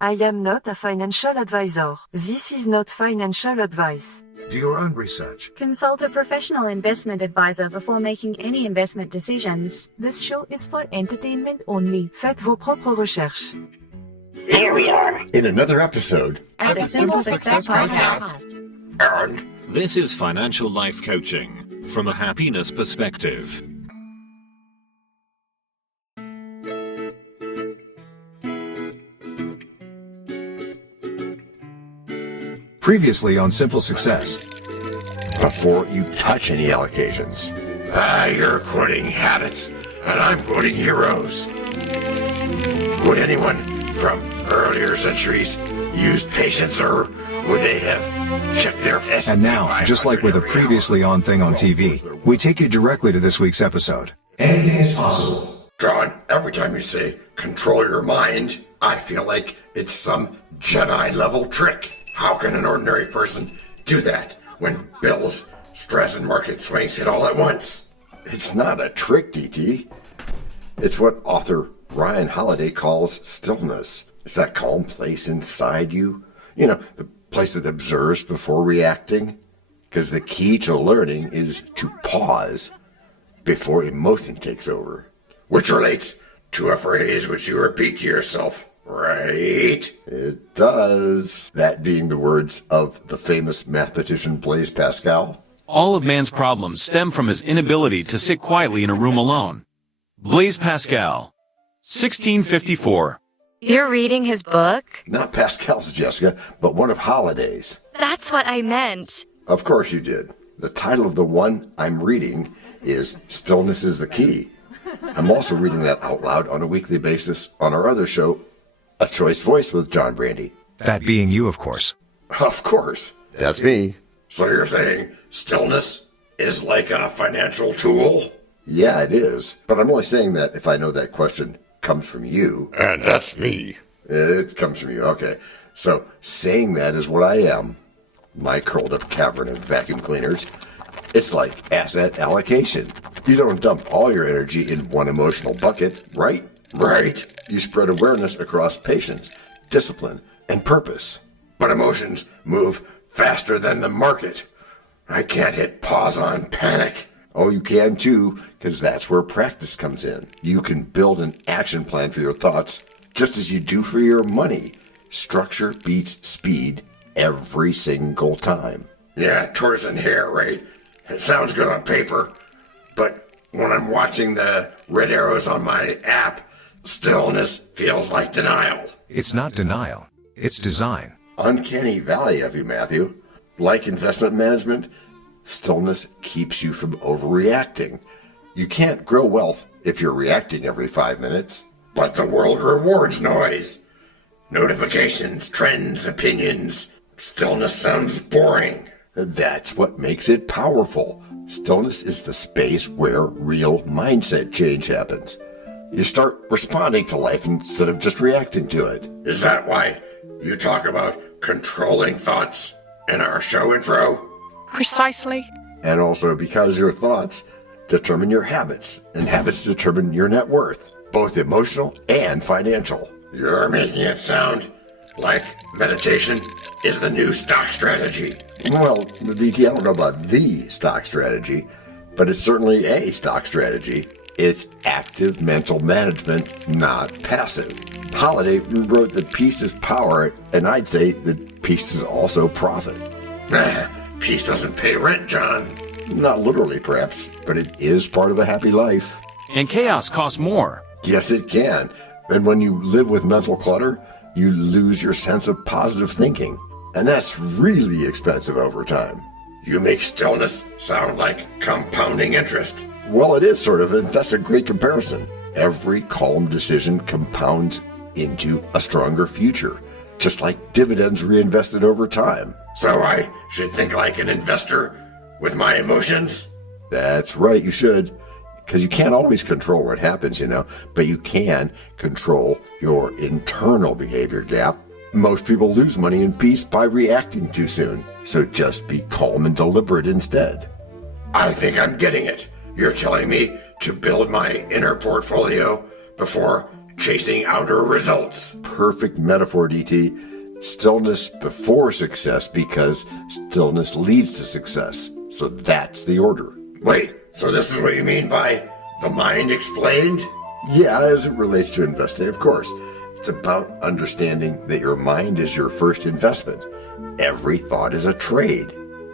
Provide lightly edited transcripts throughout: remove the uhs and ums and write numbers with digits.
I am not a financial advisor. This is not financial advice. Do your own research. Consult a professional investment advisor before making any investment decisions. This show is for entertainment only. Faites vos propres recherches. Here we are in another episode of the Simple Success Podcast. And this is financial life coaching from a happiness perspective. Previously on Simple Success. Before you touch any allocations. You're quoting habits, and I'm quoting heroes. Would anyone from earlier centuries use patience, or would they have checked their S&P And now, just like with a previously on thing on TV, we take you directly to this week's episode. Anything is possible. John, every time you say control your mind, I feel like it's some Jedi-level trick. How can an ordinary person do that when bills, stress, and market swings hit all at once? It's not a trick, DT. It's what author Ryan Holiday calls stillness. It's that calm place inside you. You know, the place that observes before reacting. Because the key to learning is to pause before emotion takes over. Which relates to a phrase which you repeat to yourself. Right? It does. That being the words of the famous mathematician Blaise Pascal. All of man's problems stem from his inability to sit quietly in a room alone. Blaise Pascal, 1654. You're reading his book? Not Pascal's, Jessica, but one of Holiday's. That's what I meant. Of course you did. The title of the one I'm reading is Stillness Is The Key. I'm also reading that out loud on a weekly basis on our other show, A Choice Voice with John Brandy. That being you, of course. Of course. That's me. So you're saying stillness is like a financial tool? Yeah, it is. But I'm only saying that if I know that question comes from you. And that's me. It comes from you, okay. So saying that is what I am. My curled up cavern of vacuum cleaners. It's like asset allocation. You don't dump all your energy in one emotional bucket, right? Right. You spread awareness across patience, discipline, and purpose. But emotions move faster than the market. I can't hit pause on panic. Oh, you can too, because that's where practice comes in. You can build an action plan for your thoughts, just as you do for your money. Structure beats speed every single time. Yeah, tortoise and hare, right? It sounds good on paper, but when I'm watching the red arrows on my app, stillness feels like denial. It's not denial. It's design. Uncanny valley of you, Matthew. Like investment management, stillness keeps you from overreacting. You can't grow wealth if you're reacting every 5 minutes. But the world rewards noise. Notifications, trends, opinions. Stillness sounds boring. That's what makes it powerful. Stillness is the space where real mindset change happens. You start responding to life instead of just reacting to it. Is that why you talk about controlling thoughts in our show intro? Precisely. And also because your thoughts determine your habits, and habits determine your net worth, both emotional and financial. You're making it sound like meditation is the new stock strategy. Well, DT, I don't know about the stock strategy, but it's certainly a stock strategy. It's active mental management, not passive. Holiday wrote that peace is power, and I'd say that peace is also profit. Peace doesn't pay rent, John. Not literally, perhaps, but it is part of a happy life. And chaos costs more. Yes, it can. And when you live with mental clutter, you lose your sense of positive thinking. And that's really expensive over time. You make stillness sound like compounding interest. Well, it is sort of, and that's a great comparison. Every calm decision compounds into a stronger future, just like dividends reinvested over time. So I should think like an investor with my emotions? That's right, you should. Because you can't always control what happens, but you can control your internal behavior gap. Most people lose money and peace by reacting too soon. So just be calm and deliberate instead. I think I'm getting it. You're telling me to build my inner portfolio before chasing outer results. Perfect metaphor, DT. Stillness before success because stillness leads to success. So that's the order. Wait, so this is what you mean by the mind explained? Yeah, as it relates to investing, of course. It's about understanding that your mind is your first investment. Every thought is a trade.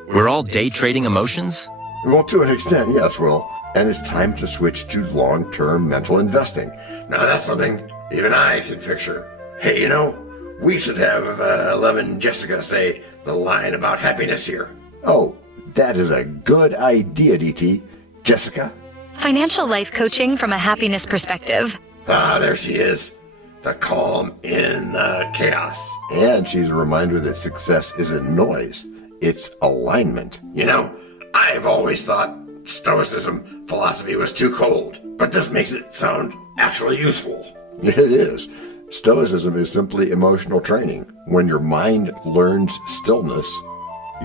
We're all day trading emotions? Well, to an extent, yes, Will. And it's time to switch to long-term mental investing. Now that's something even I can picture. Hey, you know, we should have 11 Jessica say the line about happiness here. Oh, that is a good idea, DT. Jessica? Financial life coaching from a happiness perspective. Ah, there she is. The calm in the chaos. And she's a reminder that success isn't noise. It's alignment. You know, I've always thought Stoicism philosophy was too cold, but this makes it sound actually useful. It is. Stoicism is simply emotional training. When your mind learns stillness,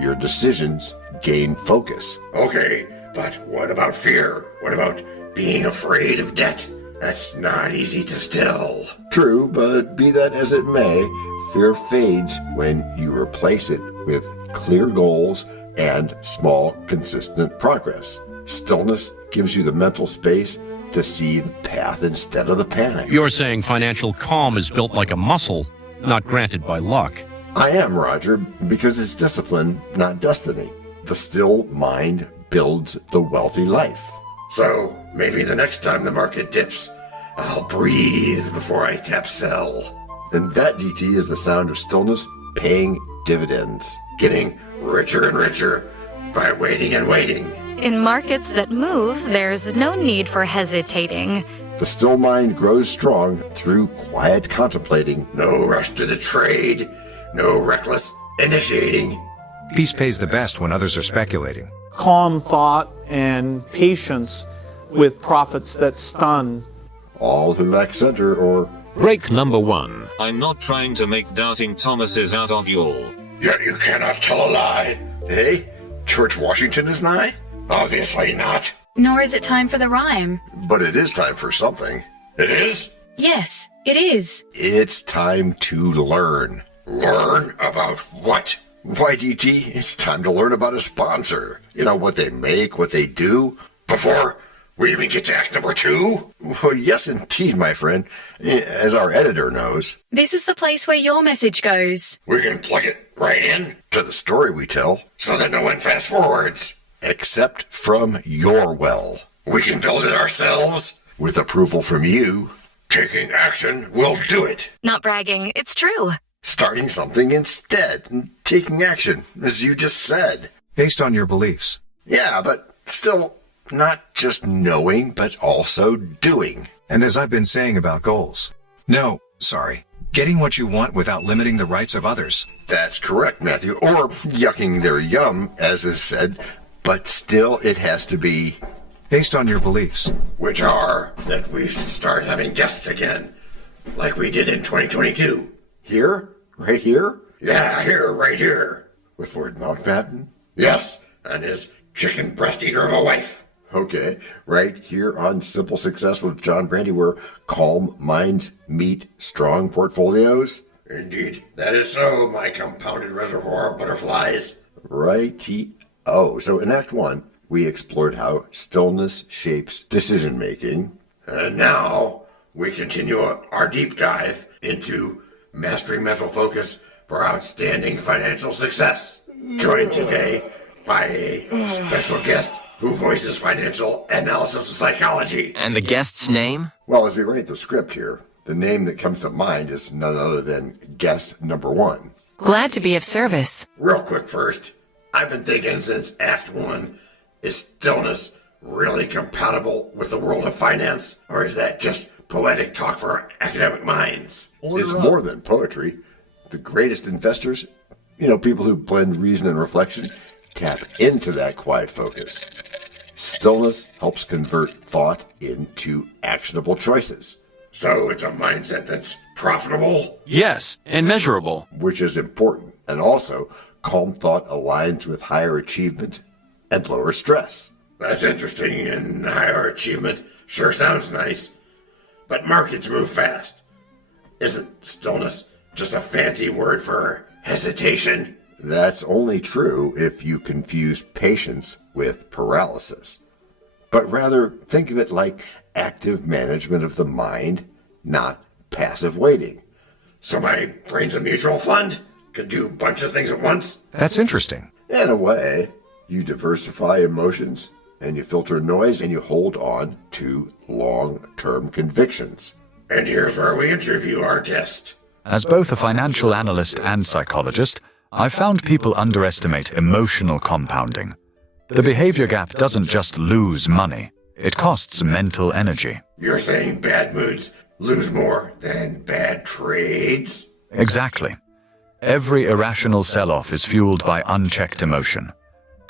your decisions gain focus. Okay, but what about fear? What about being afraid of debt? That's not easy to still. True, but be that as it may, fear fades when you replace it with clear goals and small, consistent progress. Stillness gives you the mental space to see the path instead of the panic. You're saying financial calm is built like a muscle, not granted by luck. I am, Roger, because it's discipline, not destiny. The still mind builds the wealthy life. So, maybe the next time the market dips, I'll breathe before I tap sell. And that, DT, is the sound of stillness paying dividends. Getting richer and richer by waiting and waiting. In markets that move, there's no need for hesitating. The still mind grows strong through quiet contemplating. No rush to the trade. No reckless initiating. Peace pays the best when others are speculating. Calm thought and patience with profits that stun. All who lack center or... Break number 1. I'm not trying to make doubting Thomases out of you all. Yet you cannot tell a lie. Hey, George Washington is nigh? Obviously not. Nor is it time for the rhyme. But it is time for something. It is? Yes, it is. It's time to learn. Learn about what? Why, DT, it's time to learn about a sponsor. You know, what they make, what they do. Before we even get to act number 2? Well, yes, indeed, my friend. As our editor knows. This is the place where your message goes. We can plug it right in to the story we tell so that no one fast forwards. Except from your well. We can build it ourselves with approval from you. Taking action will do it. Not bragging, it's true. Starting something instead and taking action, as you just said. Based on your beliefs. Yeah, but still not just knowing, but also doing. And as I've been saying about goals. Getting what you want without limiting the rights of others. That's correct, Matthew. Or yucking their yum, as is said. But still, it has to be... Based on your beliefs. Which are that we should start having guests again. Like we did in 2022. Here? Right here? Yeah, here, right here. With Lord Mountbatten? Yes, and his chicken breast eater of a wife. Okay, right here on Simple Success with John Brandy, where calm minds meet strong portfolios. Indeed, that is so, my compounded reservoir of butterflies. Righty. Oh, so in Act 1, we explored how stillness shapes decision-making. And now, we continue our deep dive into mastering mental focus for outstanding financial success. Joined today by a special guest who voices financial analysis and psychology. And the guest's name? Well, as we write the script here, the name that comes to mind is none other than guest number 1. Glad to be of service. Real quick first. I've been thinking since Act 1, is stillness really compatible with the world of finance? Or is that just poetic talk for academic minds? It's more than poetry. The greatest investors, people who blend reason and reflection, tap into that quiet focus. Stillness helps convert thought into actionable choices. So it's a mindset that's profitable? Yes, and measurable. Which is important. And also, calm thought aligns with higher achievement and lower stress. That's interesting, and higher achievement sure sounds nice. But markets move fast. Isn't stillness just a fancy word for hesitation? That's only true if you confuse patience with paralysis. But rather, think of it like active management of the mind, not passive waiting. So my brain's a mutual fund? Could do a bunch of things at once? That's interesting. In a way, you diversify emotions, and you filter noise, and you hold on to long-term convictions. And here's where we interview our guest. As both a financial analyst and psychologist, I've found people underestimate emotional compounding. The behavior gap doesn't just lose money, it costs mental energy. You're saying bad moods lose more than bad trades? Exactly. Every irrational sell-off is fueled by unchecked emotion.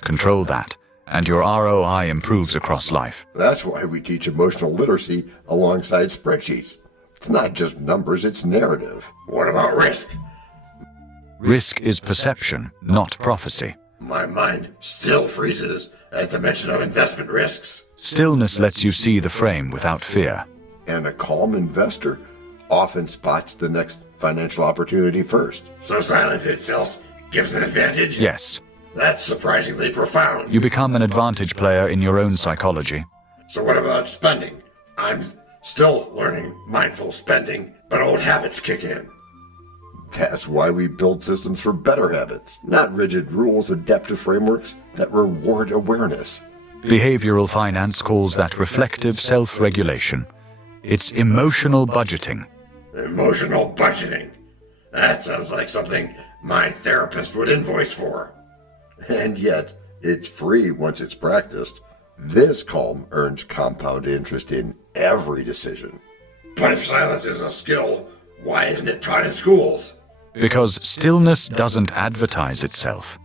Control that, and your ROI improves across life. That's why we teach emotional literacy alongside spreadsheets. It's not just numbers, it's narrative. What about risk? Risk is perception, not prophecy. My mind still freezes at the mention of investment risks. Stillness lets you see the frame without fear. And a calm investor often spots the next financial opportunity first. So silence itself gives an advantage? Yes. That's surprisingly profound. You become an advantage player in your own psychology. So what about spending? I'm still learning mindful spending, but old habits kick in. That's why we build systems for better habits, not rigid rules, adaptive frameworks that reward awareness. Behavioral finance calls that reflective self-regulation. It's emotional budgeting. Emotional budgeting? That sounds like something my therapist would invoice for. And yet, it's free once it's practiced. This calm earns compound interest in every decision. But if silence is a skill, why isn't it taught in schools? Because stillness doesn't advertise itself.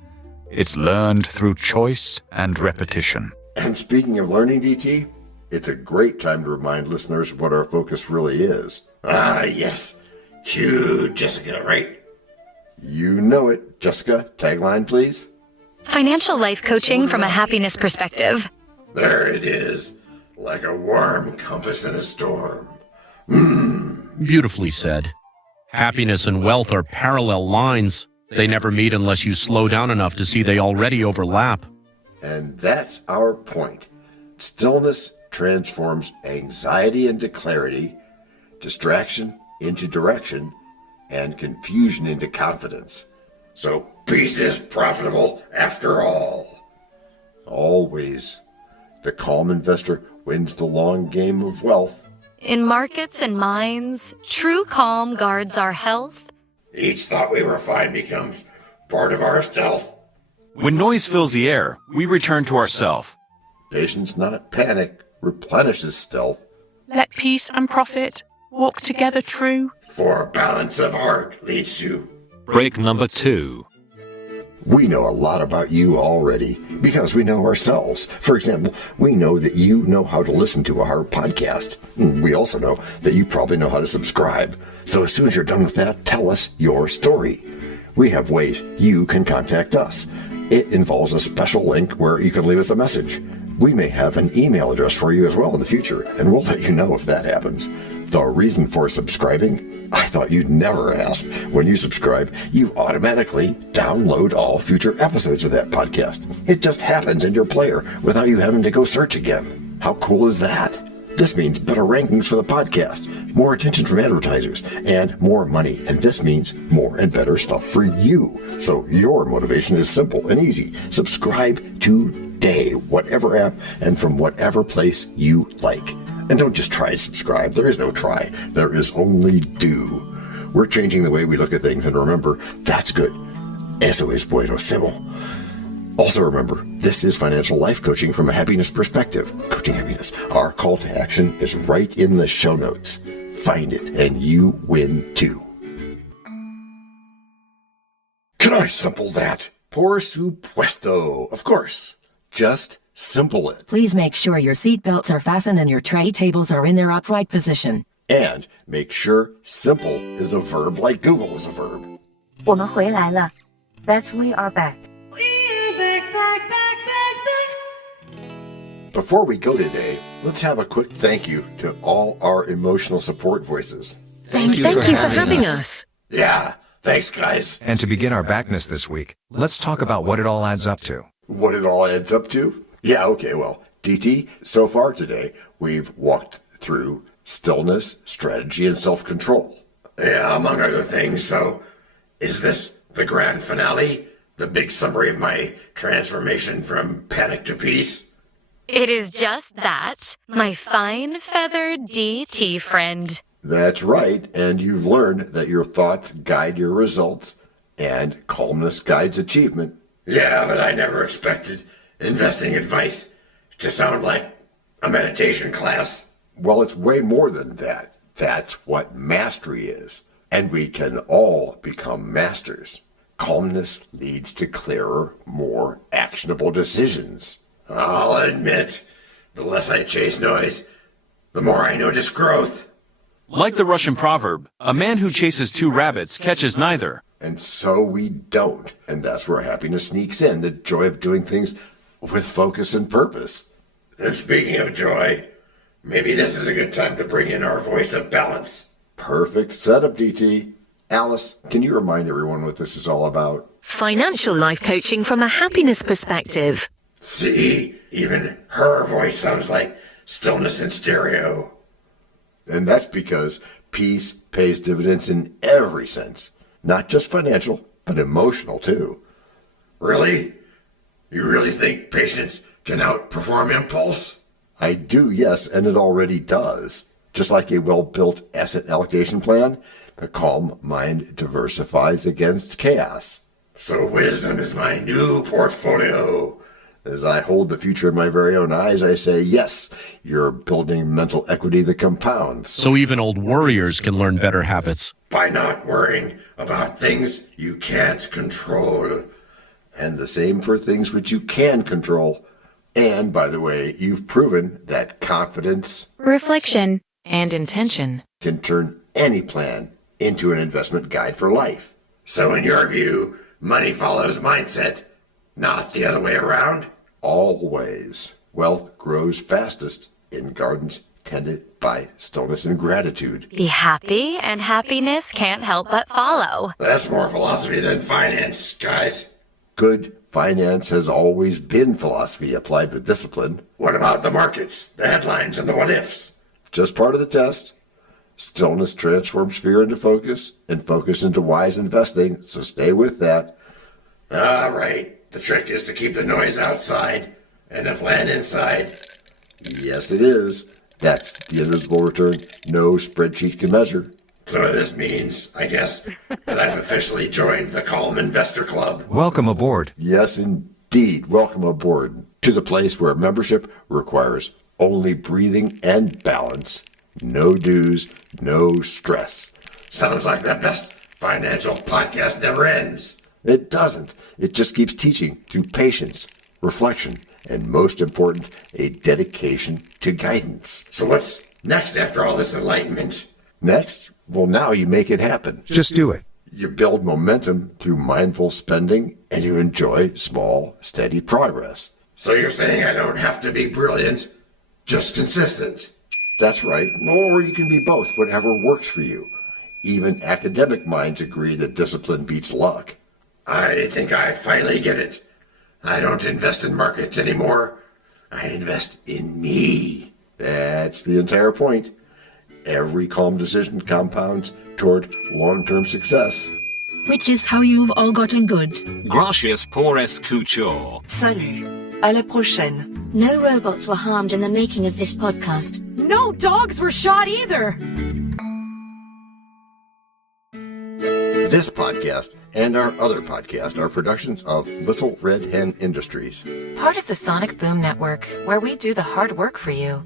It's learned through choice and repetition. And speaking of learning, DT, it's a great time to remind listeners what our focus really is. Ah, yes. Cue Jessica, right? You know it. Jessica, tagline, please. Financial life coaching from a happiness perspective. There it is. Like a warm compass in a storm. Beautifully said. Happiness and wealth are parallel lines. They never meet unless you slow down enough to see they already overlap. And that's our point. Stillness transforms anxiety into clarity, distraction into direction, and confusion into confidence. So peace is profitable after all. Always. The calm investor wins the long game of wealth. In markets and minds, true calm guards our health. Each thought we were fine becomes part of our stealth. When noise fills the air, we return to ourself. Patience, not panic, replenishes stealth. Let peace and profit walk together true. For balance of heart leads to break number 2. We know a lot about you already because we know ourselves. For example, we know that you know how to listen to our podcast. We also know that you probably know how to subscribe. So as soon as you're done with that, tell us your story. We have ways you can contact us. It involves a special link where you can leave us a message. We may have an email address for you as well in the future, and we'll let you know if that happens. The reason for subscribing? I thought you'd never ask. When you subscribe, you automatically download all future episodes of that podcast. It just happens in your player without you having to go search again. How cool is that? This means better rankings for the podcast, more attention from advertisers, and more money. And this means more and better stuff for you. So your motivation is simple and easy. Subscribe today, whatever app and from whatever place you like. And don't just try to subscribe. There is no try. There is only do. We're changing the way we look at things, and remember, that's good. Eso es buenísimo. Also remember, this is financial life coaching from a happiness perspective. Coaching happiness. Our call to action is right in the show notes. Find it, and you win too. Can I simple that? Por supuesto. Of course. Just simple it. Please make sure your seatbelts are fastened and your tray tables are in their upright position. And make sure simple is a verb like Google is a verb. 我们回来了. That's we are back. Before we go today, let's have a quick thank you to all our emotional support voices. Thank you for having us. Yeah, thanks, guys. And to begin our backness this week, let's talk about what it all adds up to. What it all adds up to? Yeah, okay, well, DT, so far today, we've walked through stillness, strategy, and self-control. Yeah, among other things, so is this the grand finale? The big summary of my transformation from panic to peace? It is just that, my fine feathered DT friend. That's right, and you've learned that your thoughts guide your results, and calmness guides achievement. Yeah, but I never expected investing advice to sound like a meditation class. Well, it's way more than that. That's what mastery is, and we can all become masters. Calmness leads to clearer, more actionable decisions. I'll admit, the less I chase noise, the more I notice growth. Like the Russian proverb, a man who chases two rabbits catches neither. And so we don't. And that's where happiness sneaks in, the joy of doing things with focus and purpose. And speaking of joy, maybe this is a good time to bring in our voice of balance. Perfect setup, DT. Alice, can you remind everyone what this is all about? Financial life coaching from a happiness perspective. See, even her voice sounds like stillness in stereo. And that's because peace pays dividends in every sense. Not just financial, but emotional too. Really? You really think patience can outperform impulse? I do, yes, and it already does. Just like a well-built asset allocation plan, the calm mind diversifies against chaos. So wisdom is my new portfolio. As I hold the future in my very own eyes, I say, yes, you're building mental equity that compounds. So even old warriors can learn better habits. By not worrying about things you can't control. And the same for things which you can control. And, by the way, you've proven that confidence, reflection, and intention can turn any plan into an investment guide for life. So in your view, money follows mindset, not the other way around? Always. Wealth grows fastest in gardens tended by stillness and gratitude. Be happy, and happiness can't help but follow. That's more philosophy than finance, guys. Good finance has always been philosophy applied with discipline. What about the markets, the headlines, and the what-ifs? Just part of the test. Stillness transforms fear into focus, and focus into wise investing, so stay with that. All right. The trick is to keep the noise outside and the plan inside. Yes, it is. That's the invisible return no spreadsheet can measure. So this means, I guess, that I've officially joined the Calm Investor Club. Welcome aboard. Yes, indeed. Welcome aboard to the place where membership requires only breathing and balance. No dues, no stress. Sounds like the best financial podcast never ends. It doesn't. It just keeps teaching through patience, reflection, and most important, a dedication to guidance. So what's next after all this enlightenment? Next? Well, now you make it happen. Just do it. You build momentum through mindful spending, and you enjoy small, steady progress. So you're saying I don't have to be brilliant, just consistent? That's right. Or you can be both, whatever works for you. Even academic minds agree that discipline beats luck. I think I finally get it. I don't invest in markets anymore. I invest in me. That's the entire point. Every calm decision compounds toward long-term success. Which is how you've all gotten good. Gracias por escuchar. Salut. À la prochaine. No robots were harmed in the making of this podcast. No dogs were shot either. This podcast and our other podcast are productions of Little Red Hen Industries. Part of the Sonic Boom Network, where we do the hard work for you.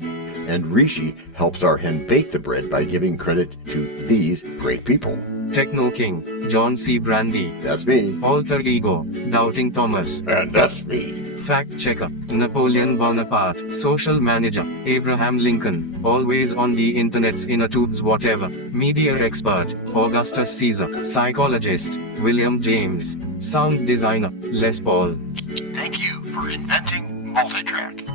And Rishi helps our hen bake the bread by giving credit to these great people. Techno King, John Brandy. That's me. Alter Ego, Doubting Thomas. And that's me. Fact Checker, Napoleon Bonaparte. Social Manager, Abraham Lincoln. Always on the internet's inner tubes whatever. Media Expert, Augustus Caesar. Psychologist, William James. Sound Designer, Les Paul. Thank you for inventing multitrack.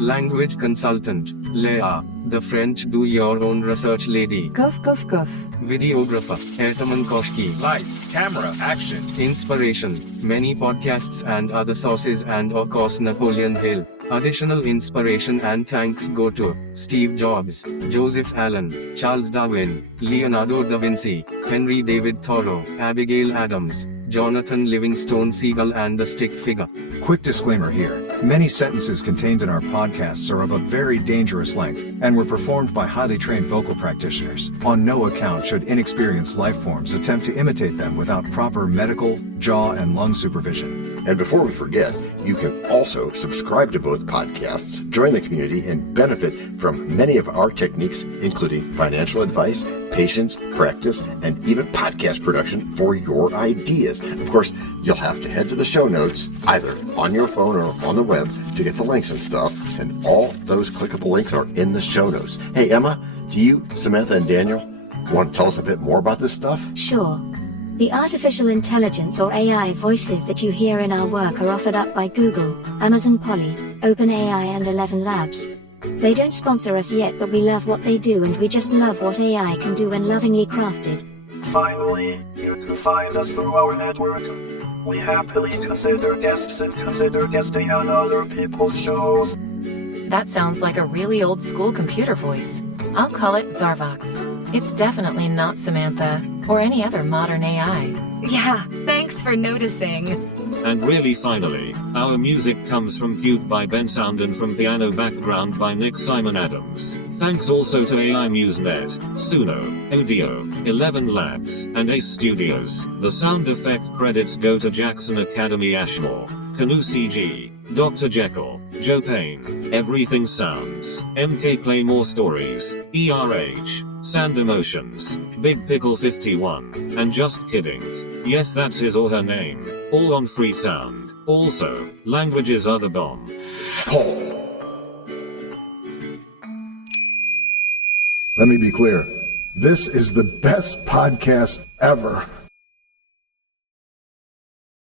Language consultant, Leah, the French do-your-own research lady. Cough, cough, cough. Videographer, Ertaman Koshki. Lights, camera, action. Inspiration, many podcasts and other sources, and of course Napoleon Hill. Additional inspiration and thanks go to Steve Jobs, Joseph Allen, Charles Darwin, Leonardo da Vinci, Henry David Thoreau, Abigail Adams, Jonathan Livingstone Seagull, and the Stick Figure. Quick disclaimer here. Many sentences contained in our podcasts are of a very dangerous length and were performed by highly trained vocal practitioners. On no account should inexperienced life forms attempt to imitate them without proper medical, jaw, and lung supervision. And before we forget, you can also subscribe to both podcasts, join the community, and benefit from many of our techniques, including financial advice, patience, practice, and even podcast production for your ideas. Of course, you'll have to head to the show notes, either on your phone or on the web, to get the links and stuff, and all those clickable links are in the show notes. Hey, Emma, do you, Samantha, and Daniel want to tell us a bit more about this stuff? Sure. The artificial intelligence or AI voices that you hear in our work are offered up by Google, Amazon Polly, OpenAI, and ElevenLabs. They don't sponsor us yet, but we love what they do, and we just love what AI can do when lovingly crafted. Finally, you can find us through our network. We happily consider guests and consider guesting on other people's shows. That sounds like a really old school computer voice. I'll call it Zarvox. It's definitely not Samantha, or any other modern AI. Yeah, thanks for noticing. And really finally, our music comes from Cute by Ben Sound and from Piano Background by Nick Simon Adams. Thanks also to AI MuseNet, Suno, Audio, ElevenLabs, and Ace Studios. The sound effect credits go to Jackson Academy Ashmore, Canoe CG, Dr. Jekyll, Joe Payne, Everything Sounds, MK Claymore Stories, ERH, Sand Emotions, Big Pickle 51, and Just Kidding. Yes, that's his or her name, all on free sound. Also, languages are the bomb. Let me be clear. This is the best podcast ever.